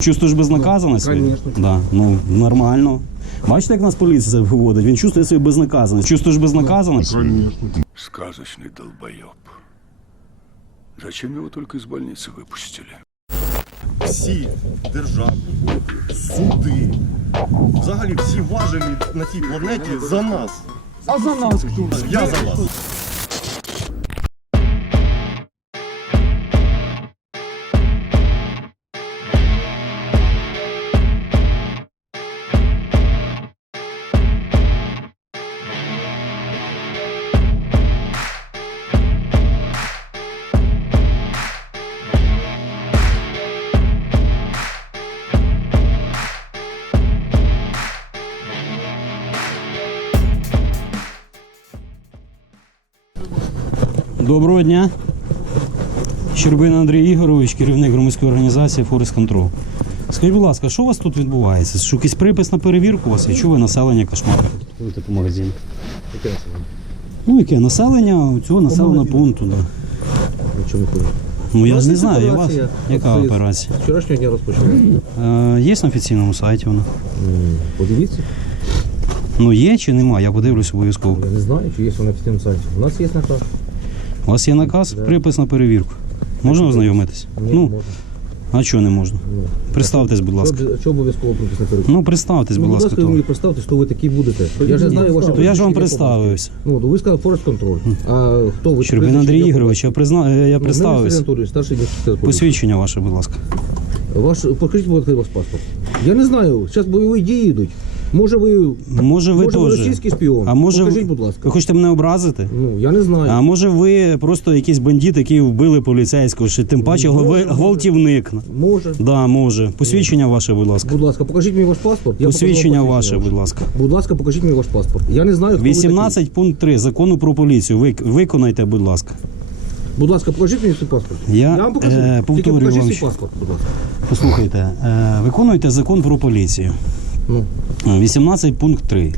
Чувствуєш безнаказаність? свою? Конечно. Да. Ну, нормально. Бачите, як нас поліція виводить? Він чувствує свою безнаказаність. Чувствуєш безнаказаність? Сказочный долбоеб. Зачем его только из больницы выпустили? всі державні суди, взагалі всі важелі на цій планеті за нас. А за нас хто? Я за вас. Доброго дня. Щербин Андрій Ігорович, керівник громадської організації Форест Контрол. Скажіть, будь ласка, що у вас тут відбувається? Що якийсь припис на перевірку у вас є? Чого ви населення кошмарите? Ходите по магазину. Ну, яке населення цього населеного пункту, да. Чому ходить? Ну я ж не знаю, я вас. Яка операція? Вчорашнього дня розпочали. Е, є на офіційному сайті вона? Подивіться. Ну є чи нема? Я подивлюсь обов'язково. Я не знаю, чи є вона на офіційному сайті. У нас є на наказ. У вас є наказ, припис на перевірку. Можна ознайомитись? Ні, Ну, можна. а чого не можна? Ну. Представтесь, будь ласка. Що, що обов'язково прописано перед? Ну, представтесь, Ну, будь будь ласка. ласка, мені представте, що ви такі будете. Я ж не знаю ваше То я ж вам представився. Ну, ви сказали Форест Контроль. А хто ви? Щербин Андрій Ігорович, я, призна... е, я Ну, представився. Старший адміністратор. Посвідчення ваше, будь ласка. Ваш, покажіть, будь ласка, ваш паспорт. Я не знаю, зараз бойові дії йдуть. Може ви, Може ви може, ви теж. російський шпіон? А може Покажіть, ви... будь ласка. ви хочете мене образити? Ну, я не знаю. А може ви просто якийсь бандит, який вбили поліцейського, чи тим паче Може, глави- може. гвалтівник. Може. Да, може. Посвідчення ваше, будь ласка. Будь ласка, покажіть мені ваш паспорт. Я Посвідчення покажу ваше, будь ласка. Будь ласка, покажіть мені ваш паспорт. Я не знаю, хто ви 18 пункт 3 закону про поліцію. Ви... Виконайте, будь ласка. Будь ласка, покажіть мені свій паспорт. Я, вам покажу. е, Тільки покажіть вам свій ще. паспорт, будь ласка. Послухайте, е, виконуйте закон про поліцію. Ну, Е, 18 пункт 3.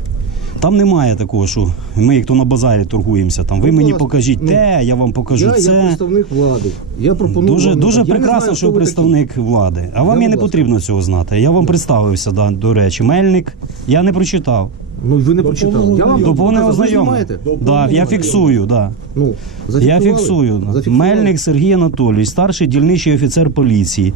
Там немає такого, що ми як то на базарі торгуємося. Там ви мені покажіть ну, те, я вам покажу я, я це. представник влади. Я пропоную Дуже вам... дуже я прекрасно, знаю, що ви представник представник влади. А вам Я, я не потрібно цього знати. Я вам представився, да, до речі. Мельник. Я не прочитав. Ну, ви не прочитали. Я вам До повного показав. Ви ознайомлення. знімаєте? Да, я фіксую, да. Ну, Я зафіксували? фіксую. да. Зафіксували? Мельник Сергій Анатолійович, старший дільничий офіцер поліції.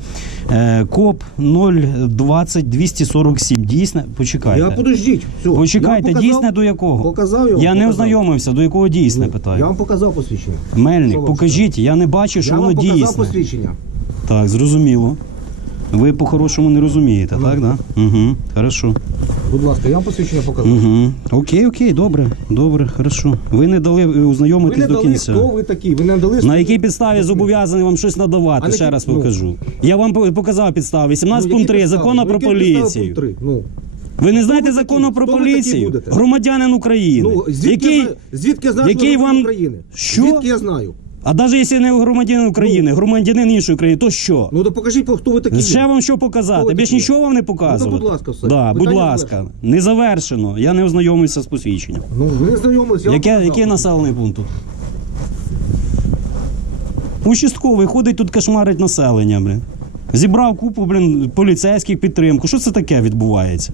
Е, КОП 020 247. Дійсне, почекайте. Я подождіть. Все. Почекайте, Я вам показав- дійсне до якого? Показав його? Я не Показав. ознайомився, до якого дійсне питаю. Я вам показав посвідчення. Що Мельник, вам покажіть, я не бачу, що я воно вам показав дійсне. посвідчення. Так, зрозуміло. Ви по-хорошому не розумієте, Ну. так? Да? Угу, хорошо. Будь ласка, я вам посвідчення показав. Угу. Окей, окей, добре, добре, хорошо. Ви не дали е, Ви ознайомитись не до дали, кінця. хто ви такі. Ви не дали... На якій підставі зобов'язаний вам щось надавати? А на Ще які- раз ну. покажу. Я вам по- показав підстави. 18 Ну, пункт 3 підстави? закону Ну, про поліцію. Ну, Ви не знаєте такі? закону про Хто ви такі поліцію? будете? Громадянин України. ну звідки, який... я, знаю- звідки я знаю, який що ви вам- України? Що? Звідки я знаю? А навіть якщо не громадянин України, громадянин іншої країни, то що? Ну то покажіть, хто ви такі. Ще вам що показати? Більш нічого вам не показувати? Ну, то будь ласка, все. Да, будь Питання ласка. Не завершено. Я не ознайомився з посвідченням. Ну, ви не знайомились. я Яке, який населений пункт тут? Участковий ходить тут кошмарить населення, блін. Зібрав купу, блін, поліцейських підтримку. Що це таке відбувається?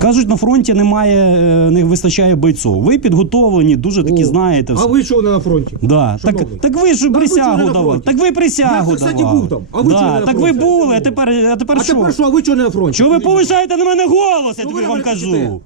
Кажуть, на фронті немає, е, не вистачає бойців. Ви підготовлені, дуже такі О, знаєте. А все. ви що не на фронті? Да. Так, так ви ж присягу давали. Так ви присягу Я, кстати, давали. був там. А ви чого не да. на Так ви були, а тепер, а тепер А що? тепер що, а ви чого не на фронті? Чого ви повишаєте на мене голос, я тобі вам кажу.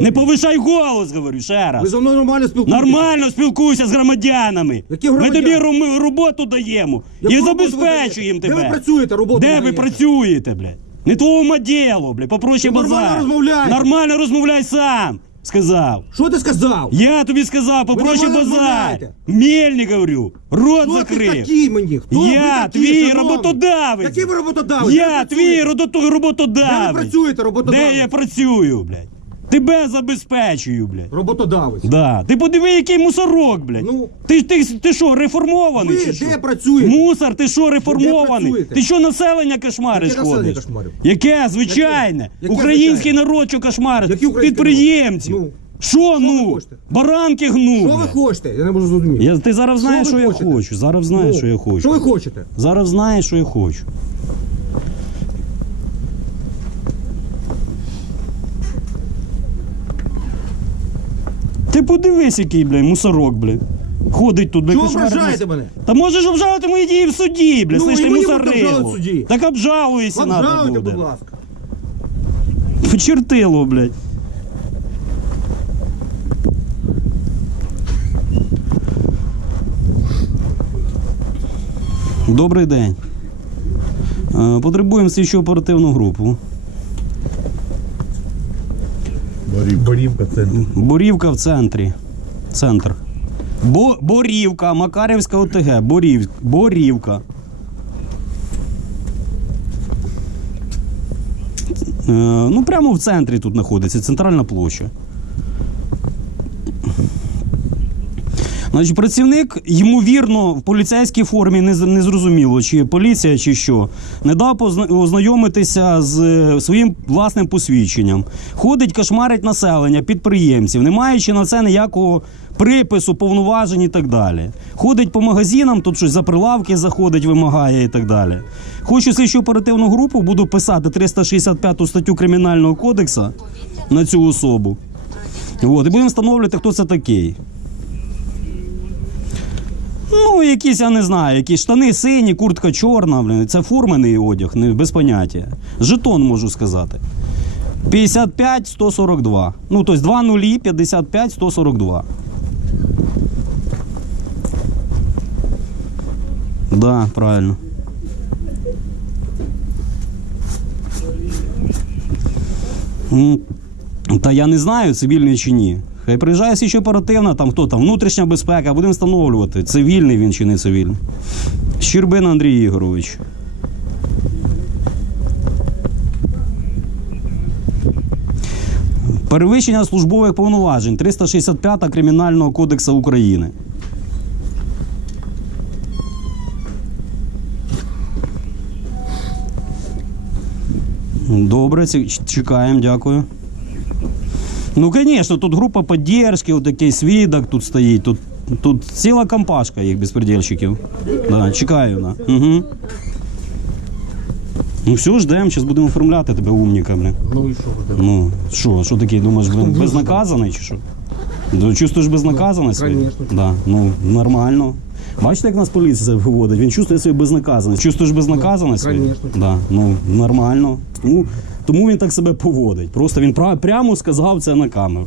Не повишай голос, говорю, ще Ви раз. мною нормально спілкуєтеся? Нормально спілкуйся з громадянами. Які Ми тобі роботу даємо Яку і забезпечуємо тебе. Де ви працюєте, роботу Де ви працюєте, блядь? Не твоєму ділу, бля, попроще нормально базар. розмовляєте. Нормально розмовляй сам, сказав. Що ти сказав? Я тобі сказав, попроще нормально базар. розмовляєте. Мельник, говорю, рот Хто ти закрив. такий мені? Хто Я такі, твій шановний? роботодавець. Який ви роботодавець? Я твій родото- Де ви роботодавець. працюєте, роботодавець? Де я працюю, блядь? Тебе забезпечую, блядь. Роботодавець. Да. Ти подиви, який мусорок, блядь. Ну. Ти, ти, ти що, реформований? Ви чи що? де працюєте? Мусор, ти що, реформований? працюєте? Ти що населення кошмариш Яке населення ходиш? кошмарю? Яке? Звичайне. Яке Український звичайне? народ що кошмариш? Який український Підприємців. народ? Що ви ну? хочете? Баранки гну. Що ви блядь. хочете? Я не можу зрозуміти. Я, ти зараз знаєш, ви що, я хочете? хочу. Зараз знаєш, Ну, що я хочу. Що ви хочете? Зараз знаєш, що я хочу. Ти подивись, який, блядь, мусорок, блядь. Ходить тут, блядь. Чого ображаєте нас. мене? Та можеш обжалувати мої дії в суді, блядь, Ну, слиш, і ти мені будете мусорило. обжалувати в суді. Так обжалуйся надо Обжалуйте, буде. будь ласка. Почертило, блядь. Добрий день. Е, Потребуємо слідчу оперативну групу. Борівка це. Борівка в центрі. Центр. Бо, Борівка, Макарівська ОТГ. Борів, Борівка. Е, ну, прямо в центрі тут знаходиться, центральна площа. Значить, працівник, ймовірно, в поліцейській формі не, не зрозуміло, чи поліція, чи що, не дав ознайомитися з е, своїм власним посвідченням. Ходить, кошмарить населення, підприємців, не маючи на це ніякого припису, повноважень і так далі. Ходить по магазинам, тут щось за прилавки заходить, вимагає і так далі. Хочу слідчу оперативну групу, буду писати 365 статтю Кримінального кодексу на цю особу. От, і будемо встановлювати, хто це такий. Ну, якісь, я не знаю, якісь штани сині, куртка чорна, блін. Це формений одяг, не, без поняття. Жетон можу сказати. 55 142. Ну, тобто 2 нулі, 55 142. Да, правильно. Та я не знаю, цивільний чи ні. Хай приїжджає слідчо оперативна, там хто там, внутрішня безпека, будемо встановлювати, цивільний він чи не цивільний. Щербин Андрій Ігорович. Перевищення службових повноважень 365 Кримінального кодексу України. Добре, чекаємо, дякую. Ну, звісно, тут група підтримки, от такий свідок тут стоїть. Тут, тут ціла компашка їх безпредельщиків. Да, чекаю, да. Угу. Ну все, ждемо, зараз будемо оформляти тебе умніка, блін. Ну і що ви? Ну, що, що такий, думаєш, блин, безнаказаний чи що? Да, чувствуєш безнаказаність? конечно. Да, ну, нормально. Бачите, як нас поліція виводить? Він чувствує свою безнаказаність. Чувствуєш безнаказаність? конечно. Да, ну, нормально. Тому, тому він так себе поводить. Просто він прямо сказав це на камеру.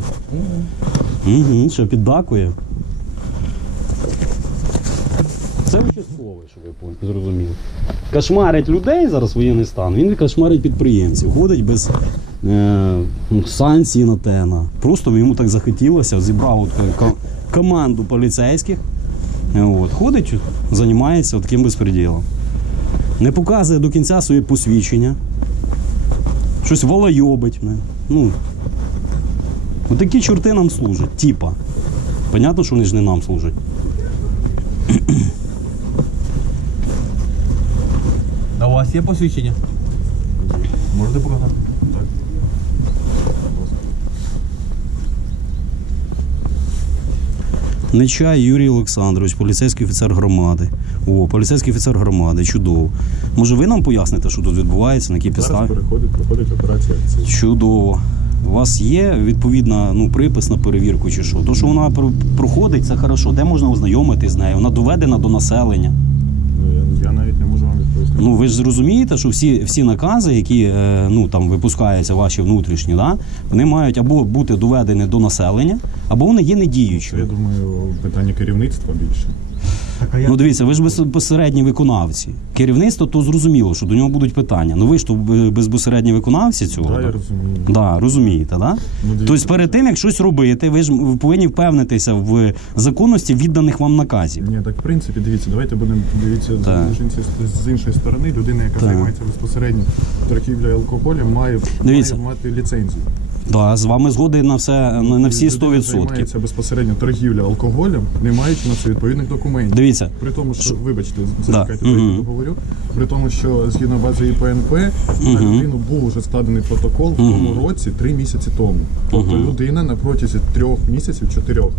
Угу, що піддакує. Це участковий, щоб ви зрозуміли. Кошмарить людей зараз воєнний стан, він кошмарить підприємців, ходить без е, ну, санкцій на тена. Просто йому так захотілося, зібрав от ко- ко- команду поліцейських. е, От, ходить, займається таким безпреділом. Не показує до кінця своє посвідчення. Щось волойобить. Ну, от такі чорти нам служать, типа. Понятно, що вони ж не нам служать. А у вас є посвідчення? Можете показати? Так. Нечай Юрій Олександрович, поліцейський офіцер громади. О, поліцейський офіцер громади, чудово. Може, ви нам поясните, що тут відбувається, на якій Зараз переходить, проходить операція акції. Чудово. У вас є відповідна ну, припис на перевірку чи що? То, що вона пр- проходить, це хорошо. Де можна ознайомитись з нею? Вона доведена до населення. Ну, я, я навіть не можу вам відповісти. Ну ви ж зрозумієте, що всі, всі накази, які е, ну, там, випускаються ваші внутрішні, да, вони мають або бути доведені до населення, або вони є недіючими. я думаю, питання керівництва більше. Ну дивіться, ви ж безпосередні виконавці. Керівництво то зрозуміло, що до нього будуть питання. Ну ви ж то безпосередні виконавці цього. Так, я розумію. Да, розумієте, да? Ну. Тобто перед тим, як щось робити, ви ж повинні впевнитися в законності відданих вам наказів. Ні, так в принципі, дивіться, давайте будемо дивіться Так. з, іншої, з іншої сторони. Людина, яка Так. займається безпосередньо торгівлею алкоголем, має, має мати ліцензію. Да, з вами згоден на все на, на всі Людина 100%. займається безпосередньо торгівлею алкоголем, не маючи на це відповідних документів. Дивіться, При тому, що, вибачте, Да. зачекайте, Мгм. я договорю. При тому, що згідно бази ІПНП на людину був вже складений протокол в тому році, три місяці тому. Тобто людина на протязі трьох місяців, чотирьох,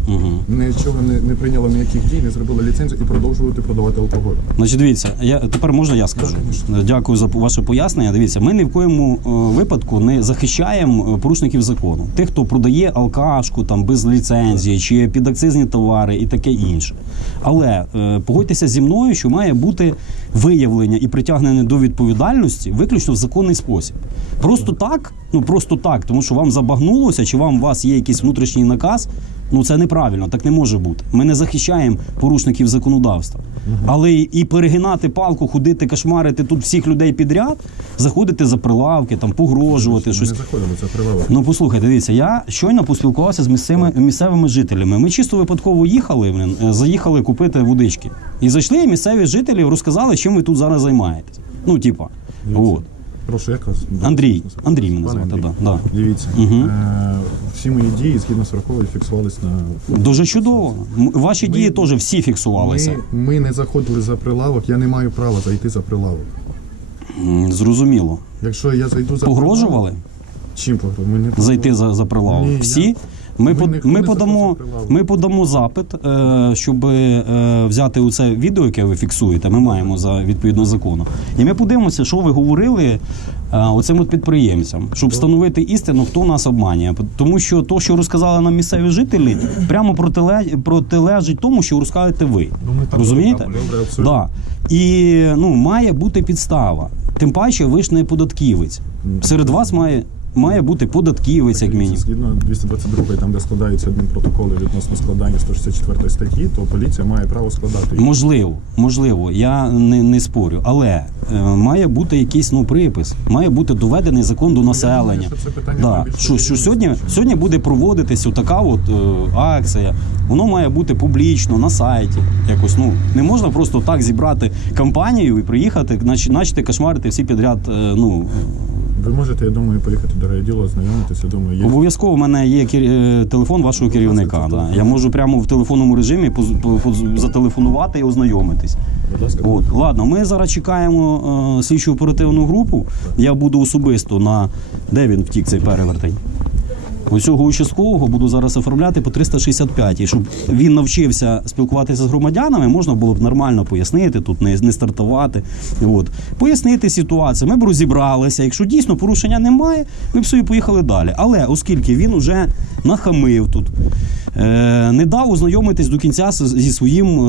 нічого не, не прийняла ніяких дій, не зробила ліцензію і продовжувати продавати алкоголь. Значить, дивіться, я тепер можна я скажу. Дякую за ваше пояснення. Дивіться, ми ні в коєму е, випадку не захищаємо е, порушників порушників закону. Тих, хто продає алкашку там без ліцензії чи підакцизні товари і таке інше. Але е, погодьтеся зі мною, що має бути виявлення і притягнення до відповідальності виключно в законний спосіб. Просто так, ну просто так, тому що вам забагнулося, чи вам у вас є якийсь внутрішній наказ. Ну це неправильно, так не може бути. Ми не захищаємо порушників законодавства. Але і перегинати палку, ходити, кошмарити тут всіх людей підряд, заходити за прилавки, там погрожувати Ми щось. не заходимо це прилавок. Ну послухайте, дивіться, я щойно поспілкувався з місцевими, місцевими жителями. Ми чисто випадково їхали, блін, е, заїхали купити водички. І зайшли і місцеві жителі розказали, чим ви тут зараз займаєтесь. Ну, типа, от. Прошу, як вас? Андрій. Андрій мене Пане звати, Андрій, да, да. Дивіться, Мгм. е, всі мої дії згідно 40 фіксувались на Дуже чудово. М- Ваші дії теж всі фіксувалися. Ми, ми не заходили за прилавок, я не маю права зайти за прилавок. М, Зрозуміло. Якщо я зайду за Погрожували чим погрожували? Зайти за, за прилавок? Ні, Всі? я- Ми, Ми ніхто ми, подамо, ми подамо запит, е, щоб е, взяти оце відео, яке ви фіксуєте. Ми маємо за відповідно закону. І ми подивимося, що ви говорили е, оцим от підприємцям, щоб встановити істину, хто нас обманює. Тому що то, що розказали нам місцеві жителі, прямо протиле- протилежить тому, що розказуєте ви. Розумієте? Добре. Да. І ну, має бути підстава. Тим паче, ви ж не податківець. Серед вас має, має бути податківець, як мінімум. Згідно 222, там де складаються адмінпротоколи відносно складання 164 статті, то поліція має право складати їх. Можливо, можливо, я не, не спорю, але е, має бути якийсь ну припис, має бути доведений закон до населення. що це питання Да. Що, що сьогодні, сьогодні буде проводитись така от е, акція. Воно має бути публічно на сайті. Якось ну не можна просто так зібрати кампанію і приїхати, нач- начати кошмарити всі підряд. е, ну Ви можете, я думаю, поїхати до райділу, ознайомитися. Думаю, є Обов'язково в мене є кер... е, телефон вашого керівника. Да. Я можу прямо в телефонному режимі поз- поз- зателефонувати і ознайомитись. будь ласка. От, ладно, ми зараз чекаємо е, слідчу оперативну групу. Я буду особисто на де він втік цей перевертень. Усього участкового буду зараз оформляти по 365, і щоб він навчився спілкуватися з громадянами, можна було б нормально пояснити тут, не, не стартувати. От. Пояснити ситуацію. Ми б розібралися. Якщо дійсно порушення немає, ми б собі поїхали далі. Але оскільки він уже нахамив тут, е, не дав ознайомитись до кінця зі своїм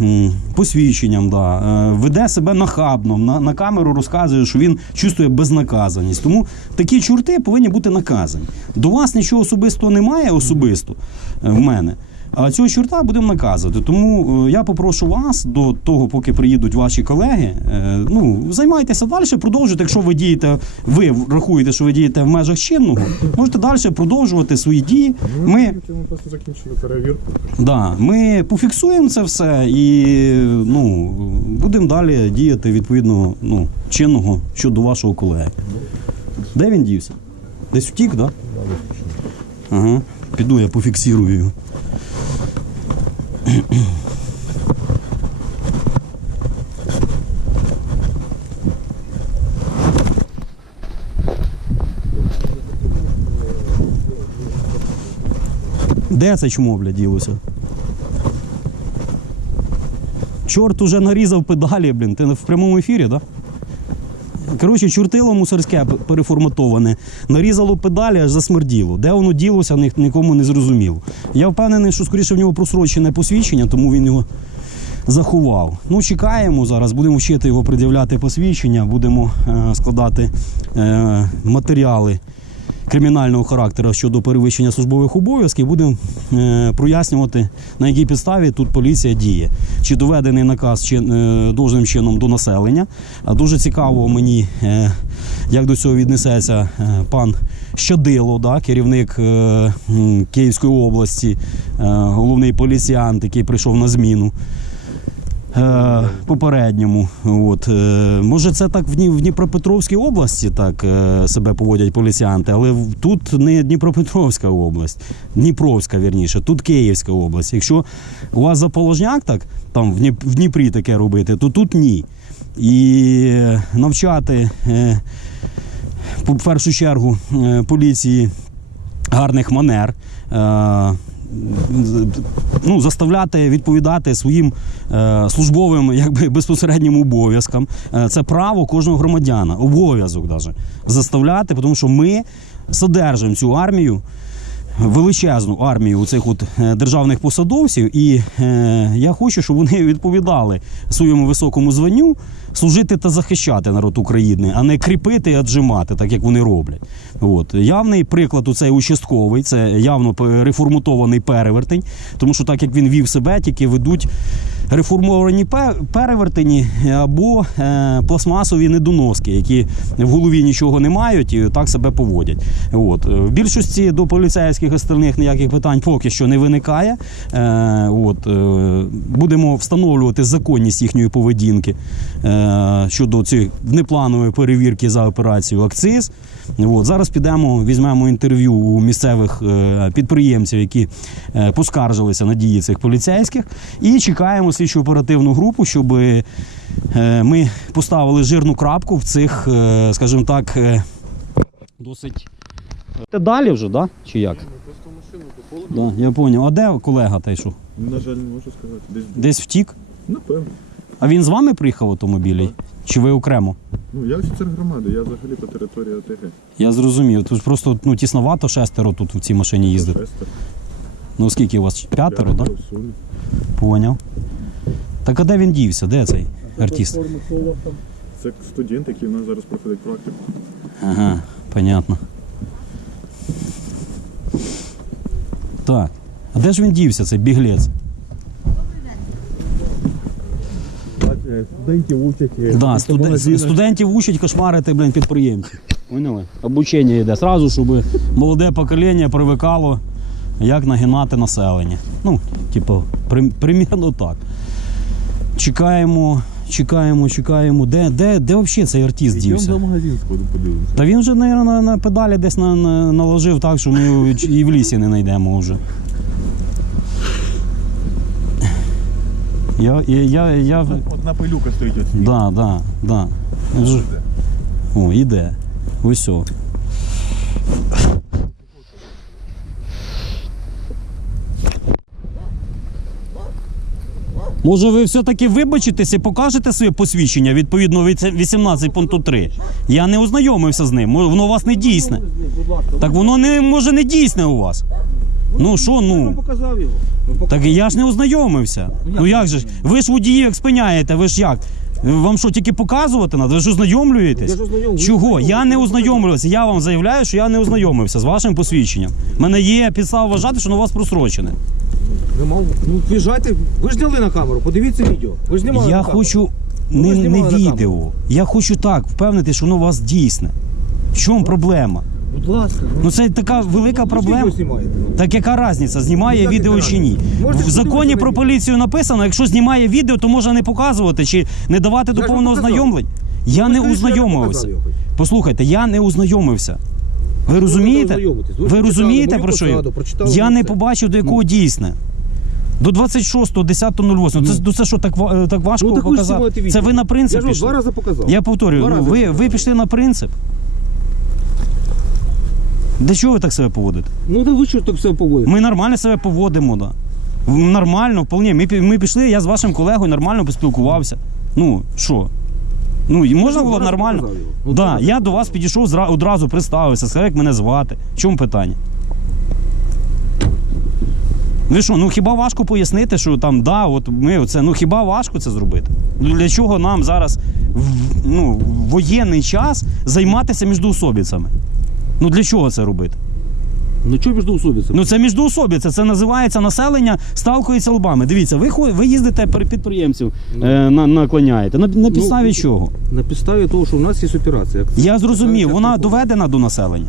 е, посвідченням, да, е, веде себе нахабно, на, на камеру розказує, що він чувствує безнаказаність. Тому такі чорти повинні бути наказані. До вас нічого особистого немає особисто в мене. А цього чорта будемо наказувати. Тому е, я попрошу вас до того, поки приїдуть ваші колеги. е, Ну займайтеся далі, продовжуйте. Якщо ви дієте, ви рахуєте, що ви дієте в межах чинного, можете далі продовжувати свої дії. Ми Ми просто закінчили перевірку. Да, ми пофіксуємо це все і ну, будемо далі діяти відповідно ну, чинного щодо вашого колеги. Де він дівся? Десь втік, так? Да? Ага. Піду я пофіксирую його. Де це чмо, бля, ділося? Чорт уже нарізав педалі, блін. Ти в прямому ефірі, так? Да? Коротше, чортило мусорське переформатоване, нарізало педалі, аж засмерділо. Де воно ділося, ні- нікому не зрозуміло. Я впевнений, що скоріше в нього просрочене посвідчення, тому він його заховав. Ну, чекаємо зараз, будемо вчити його пред'являти посвідчення, будемо е, складати е, матеріали кримінального характеру щодо перевищення службових обов'язків, будемо е, прояснювати, на якій підставі тут поліція діє. Чи доведений наказ чи, е, должним чином до населення. А дуже цікаво мені, е, як до цього віднесеться пан Щадило, да, керівник Київської області, головний поліціянт, який прийшов на зміну. Е, попередньому. От. Е, може, це так в, Дніпропетровській області так е, себе поводять поліціянти, але тут не Дніпропетровська область, Дніпровська, вірніше, тут Київська область. Якщо у вас заположняк так, там в, Дніп, Дніпрі таке робити, то тут ні. І навчати по- першу чергу поліції гарних манер. Ну, заставляти відповідати своїм е, службовим якби, безпосереднім обов'язкам. Е, це право кожного громадяна, обов'язок даже. заставляти, тому що ми содержимо цю армію. Величезну армію цих от е, державних посадовців, і е, я хочу, щоб вони відповідали своєму високому званню служити та захищати народ України, а не кріпити і отжимати, так як вони роблять. От явний приклад у цей участковий, це явно реформутований перевертень, тому що так як він вів себе, тільки ведуть реформовані перевертені або е, пластмасові недоноски, які в голові нічого не мають і так себе поводять. От. В більшості до поліцейських остальних ніяких питань поки що не виникає. Е, от. е, Будемо встановлювати законність їхньої поведінки е, щодо цієї внепланової перевірки за операцію Акциз. От. Зараз підемо, візьмемо інтерв'ю у місцевих е, підприємців, які е, поскаржилися на дії цих поліцейських, і чекаємо слідчу оперативну групу, щоб е, ми поставили жирну крапку в цих, е, скажімо так, е, досить. Ти далі вже, да? Чи як? Попали. Да, я зрозумів. А де колега той що? На жаль, не можу сказати. Десь Десь втік? напевно. А він з вами приїхав в автомобілі? Чи ви окремо? Ну я офіцер громади, я взагалі по території ОТГ. Я зрозумів. Тут просто ну, тісновато шестеро тут в цій машині їздить. Шестер. Ну скільки у вас? П'ятеро, так? Да? Поняв. Так а де він дівся? Де цей артист? Це студент, який у нас зараз проходить практику. Ага, понятно. Так. А де ж він дівся, цей біглець? Студентів учать. Да, студ... Студентів учать кошмарити, блін, підприємців. Поняли? Обучення йде. Сразу, щоб молоде покоління привикало, як нагинати населення. Ну, типу, при... примірно так. Чекаємо, чекаємо, чекаємо. Де, де, де взагалі цей артист дівся? магазин сходу. Та він вже, мабуть, на, на педалі десь на, на, наложив так, що ми і в лісі не знайдемо вже. Я, я, я, я... Одна пилюка стоїть от. Да, да, да. Вже- О, іде. Ось о. Може, ви все-таки вибачитесь і покажете своє посвідчення відповідно від 18 пункту 3? Я не ознайомився з ним. Воно у вас не дійсне. Так воно не може не дійсне у вас. Ну що, ну? показав його. Так я ж не ознайомився. Ну як же ж? Ви ж водіїв спиняєте, ви ж як? Вам що, тільки показувати треба? Ви ж ознайомлюєтесь? Я ж ознайомлююсь. Чого? Я не ознайомлювався. Я вам заявляю, що я не ознайомився з вашим посвідченням. У мене є підстава вважати, що воно у вас просрочене. Ви мав, ну в'їжджайте, ви ж зняли на камеру, подивіться відео. Ви ж знімали Я на камеру. хочу Ну, ви не, знімали не на відео. Я хочу так впевнити, що воно у вас дійсне. В чому проблема? Будь ласка. Ну це така велика Ви проблема. ну. Так яка різниця, знімає Ну, як відео яка чи ні? Можете В законі подивитися про на поліцію написано, якщо знімає відео, то може не показувати чи не давати до Я ж вам повного показав. ознайомлень. Я не скажіть, що я не ознайомився. показав його. Послухайте, я не ознайомився. Ви розумієте? ознайомитись. Ви Ви прочитали розумієте мою про що? я? посаду, прочитали Я не все. побачив, до якого дійсне. До 26-го, 10.08. Це, ну, це що так, ва- так важко Ну так ви ж показати? знімаєте відео. Це ви на принцип Я ж вам пішли? два рази показав. Я повторюю, Два ну, рази ви, показав. ви пішли на принцип. Для чого ви так себе поводите? Ну так ви що так все поводите? Ми нормально себе поводимо, да. В- Нормально, вполне. Ми, пі- ми пішли, я з вашим колегою нормально поспілкувався. Ну, що? Ну, і можна було вам два нормально. показав його. Ну, да, я до вас підійшов зра- одразу представився, сказав, як мене звати. В чому питання? Ви що, ну хіба важко пояснити, що там, да, от ми оце, ну хіба важко це зробити? Ну для чого нам зараз в, ну, в воєнний час займатися міждоусобицями? Ну для чого це робити? Ну чого між? Ну це міждоусобіця, це називається населення сталкується лбами. Дивіться, ви хо- ви їздите перед підприємців, е, на, наклоняєте. На, на підставі ну, чого? На підставі того, що в нас є операція. Я зрозумів, Це вона такого. доведена до населення.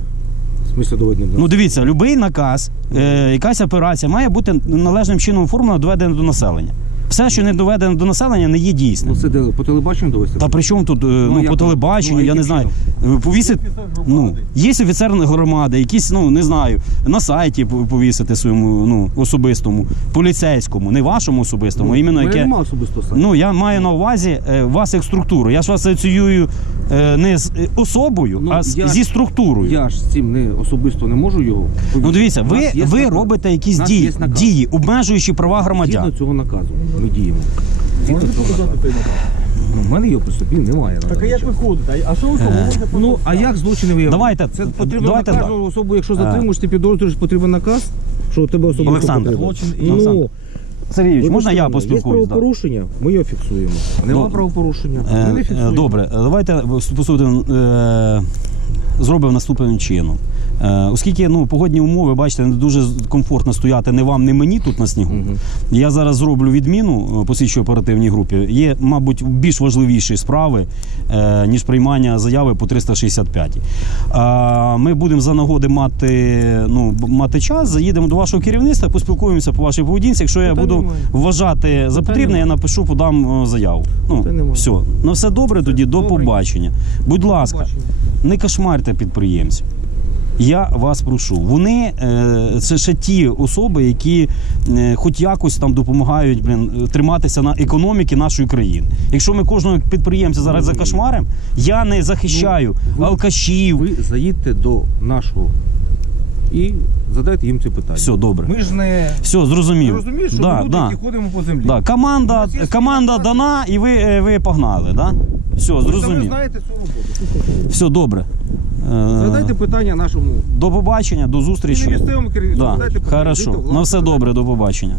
В смысле доведено? Ну дивіться, будь-який наказ, е, якась операція має бути належним чином оформлена, доведена до населення. Все, що не доведено до населення, не є дійсним. Ну це де, по телебаченню довести? Та при чому тут е, ну, як по телебаченню, Ну, я не яким знаю. Повісить, ну, є офіцер громади, якісь, ну не знаю, на сайті пов- повісити своєму ну, особистому, поліцейському, не вашому особистому, а іменно Я яке. не мав особисто сайт. Ну, я маю на увазі е, вас як структуру. Я ж вас асоціюю е, не з е, особою, Ну, а з, я- зі структурою. Я ж з цим не особисто не можу його. Ну дивіться, У ви, нас є ви наказ. робите якісь У нас дії, є наказ. дії, обмежуючи права громадян. Згідно цього наказу ми діємо. Можете показати цей наказ? Ну, в мене його при собі немає. на Так а даний як час. виходите? А що ви можете Ну, а як злочини виявити? Давайте, Це потрібно давайте на кожну особу, якщо Е. затримуєш, ти підозрюєш, потрібен наказ, що у тебе особисто Олександр, злочин і- Ну, Сергійович, можна я мене, Є? Да? правопорушення, ми його фіксуємо. Нема Ну, правопорушення, Е, ми не е, фіксуємо. Добре, е, давайте е, зробимо наступним чином. Е, Оскільки ну, погодні умови, бачите, не дуже комфортно стояти не вам, не мені тут на снігу. Я зараз зроблю відміну е, по слідчій оперативній групі. Є, мабуть, більш важливіші справи, е, ніж приймання заяви по 365. Е, Ми будемо за нагоди мати, ну, мати час, заїдемо до вашого керівництва, поспілкуємося по вашій поведінці. Якщо я Питань буду немає. вважати за потрібне, я напишу, подам заяву. Ну, все. Ну все добре тоді, до побачення. Будь ласка, Побачення. не кошмарте підприємців. Я вас прошу. Вони е, це ще ті особи, які е, хоч якось там допомагають блін, триматися на економіки нашої країни. Якщо ми кожного підприємця зараз закошмаримо, я не захищаю ви- алкашів. Ви заїдьте до нашого і задайте їм ці питання. Все добре. Ми ж не Все, зрозумів. Розумієш, що да, ми люди, да. які ходимо по землі. Да. Команда, команда дана, і ви, е, ви погнали. Да? Все, Ви знаєте цю роботу. Все добре. Е, Задайте питання нашому До побачення, до зустрічі. місцевому керівництву. Да. задайте питання. Хорошо. Йдіть до На все добре, до побачення.